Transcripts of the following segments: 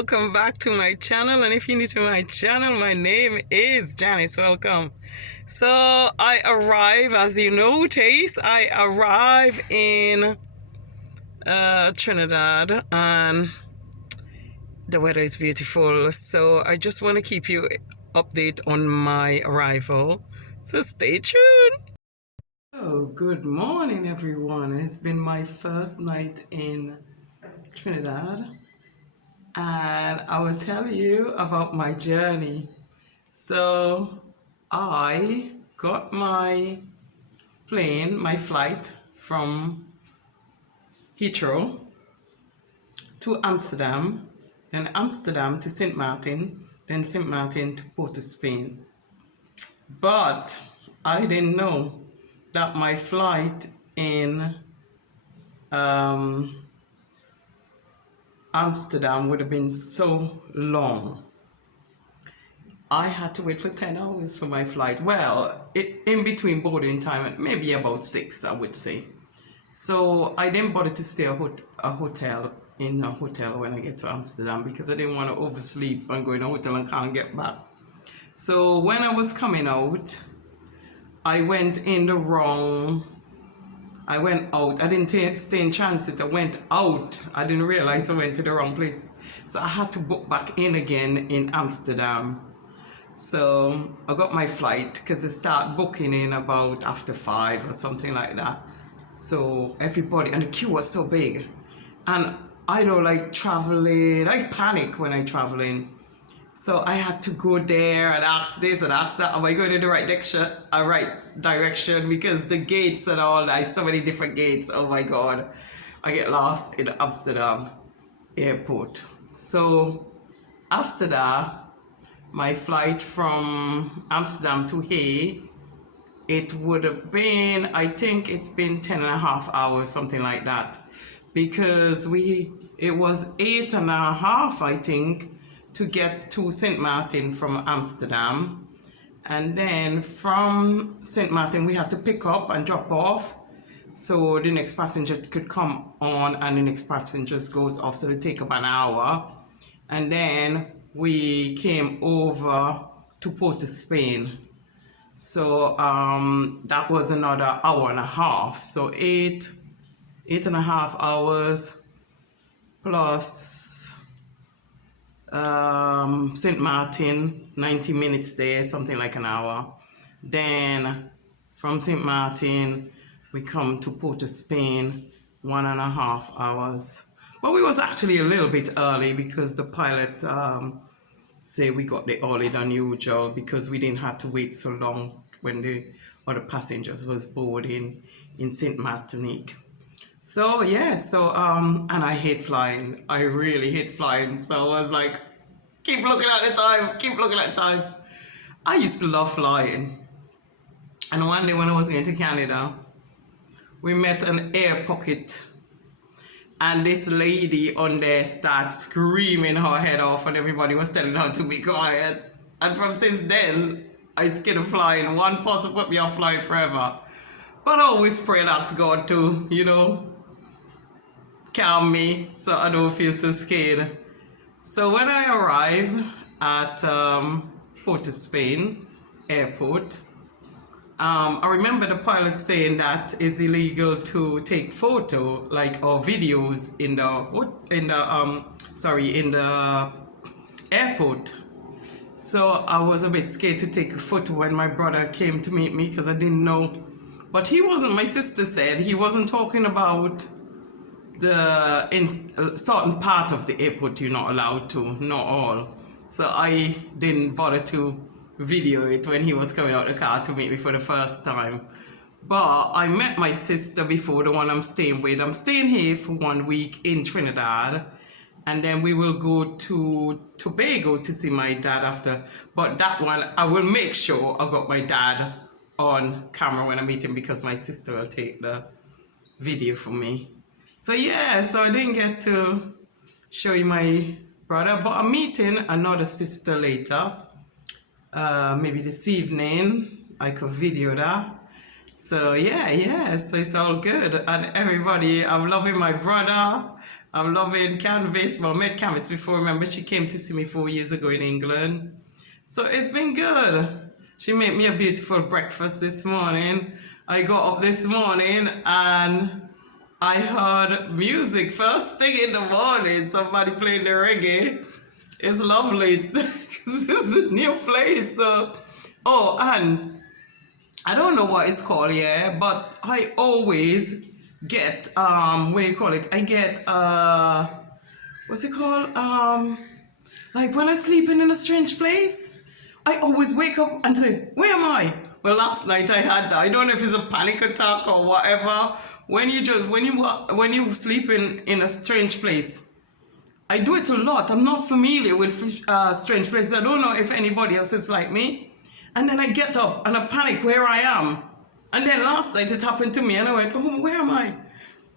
welcome back to my channel. And if you're new to my channel, my name is Janice. Welcome. So I arrive, as you notice, I arrive in Trinidad, and the weather is beautiful. So I just want to keep you update on my arrival. So stay tuned. Oh, good morning, everyone. It's been my first night in Trinidad, and I will tell you about my journey. So I got my flight from Heathrow to Amsterdam, then Amsterdam to St. Martin, then St. Martin to Port of Spain. But I didn't know that my flight in Amsterdam would have been so long. I had to wait for 10 hours for my flight. Well, in between boarding time, maybe about 6, I would say. So I didn't bother to stay in a hotel when I get to Amsterdam, because I didn't want to oversleep and go in a hotel and can't get back. So when I was coming out, I went out. I didn't stay in transit. I went out. I didn't realize I went to the wrong place. So I had to book back in again in Amsterdam. So I got my flight, because they start booking in about after 5 or something like that. So everybody, and the queue was so big. And I don't like traveling. I panic when I traveling. So I had to go there and ask this and ask that. Am I going in the right direction? Because the gates and all, there's so many different gates. Oh my God. I get lost in Amsterdam airport. So after that, my flight from Amsterdam to Hay, it would have been, I think it's been 10 and a half hours, something like that. Because it was 8 and a half, I think, to get to St. Martin from Amsterdam. And then from St. Martin, we had to pick up and drop off, so the next passenger could come on and the next passenger goes off, so they take up an hour. And then we came over to Port of Spain. So that was another hour and a half. So eight and a half hours plus St. Martin, 90 minutes there, something like an hour. Then from St. Martin, we come to Port of Spain, 1.5 hours. But we was actually a little bit early, because the pilot say we got there earlier than usual, because we didn't have to wait so long when the other passengers was boarding in St. Martinique. So yeah, and I hate flying. I really hate flying. So I was like, keep looking at the time. I used to love flying. And one day when I was going to Canada, we met an air pocket. And this lady on there started screaming her head off, and everybody was telling her to be quiet. And from since then, I'm scared of flying. One person put me off flying forever. But I always pray that God to, calm me so I don't feel so scared. So when I arrive at Port of Spain airport, I remember the pilot saying that it's illegal to take photo or videos in the airport. So I was a bit scared to take a photo when my brother came to meet me, because I didn't know. But he wasn't. My sister said he wasn't talking about in certain part of the airport you're not allowed to, not all. So I didn't bother to video it when he was coming out the car to meet me for the first time. But I met my sister before, the one I'm staying with. I'm staying here for 1 week in Trinidad, and then we will go to Tobago to see my dad after. But that one, I will make sure I got my dad on camera when I meet him, because my sister will take the video for me. So yeah, so I didn't get to show you my brother, but I'm meeting another sister later. Maybe this evening, I could video that. So yeah, so it's all good. And everybody, I'm loving my brother. I'm loving Karen baseball. I met Karen before. Remember, she came to see me 4 years ago in England. So it's been good. She made me a beautiful breakfast this morning. I got up this morning and I heard music first thing in the morning. Somebody playing the reggae. It's lovely. This is a new place. So, oh, and I don't know what it's called, yeah, but I always get what do you call it? I get what's it called? Like when I'm sleeping in a strange place, I always wake up and say, where am I? Well, last night I had that. I don't know if it's a panic attack or whatever. When you sleep in a strange place, I do it a lot. I'm not familiar with strange places. I don't know if anybody else is like me. And then I get up and I panic where I am. And then last night it happened to me and I went, oh, where am I?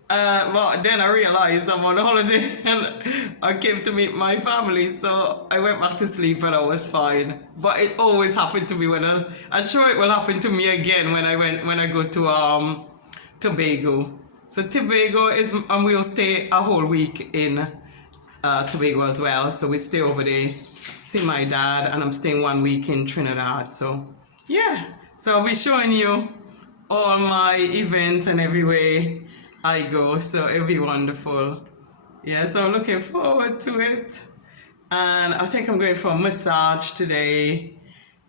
But then I realized I'm on holiday and I came to meet my family. So I went back to sleep and I was fine. But it always happened to me I'm sure it will happen to me again when I go to Tobago. So Tobago and we'll stay a whole week in Tobago as well. So we stay over there, see my dad, and I'm staying 1 week in Trinidad. So yeah, so I'll be showing you all my events and everywhere I go. So it'll be wonderful. Yeah, so I'm looking forward to it. And I think I'm going for a massage today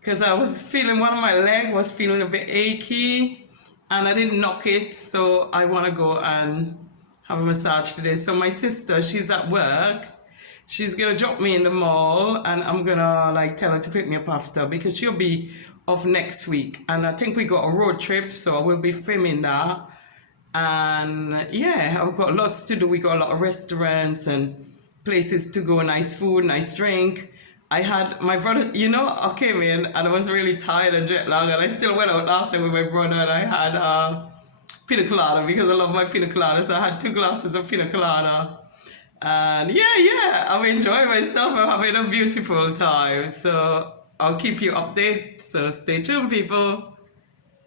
because I was feeling one of my leg was feeling a bit achy and I didn't knock it. So I want to go and have a massage today. So my sister, she's at work. She's gonna drop me in the mall and I'm gonna like tell her to pick me up after because she'll be off next week. And I think we got a road trip, so I will be filming that. And yeah, I've got lots to do. We got a lot of restaurants and places to go, nice food, nice drink. I had my brother, I came in and I was really tired and jet lagged and I still went out last time with my brother and I had pina colada because I love my pina colada. So I had 2 glasses of pina colada. And yeah, I'm enjoying myself. I'm having a beautiful time. So I'll keep you updated. So stay tuned, people.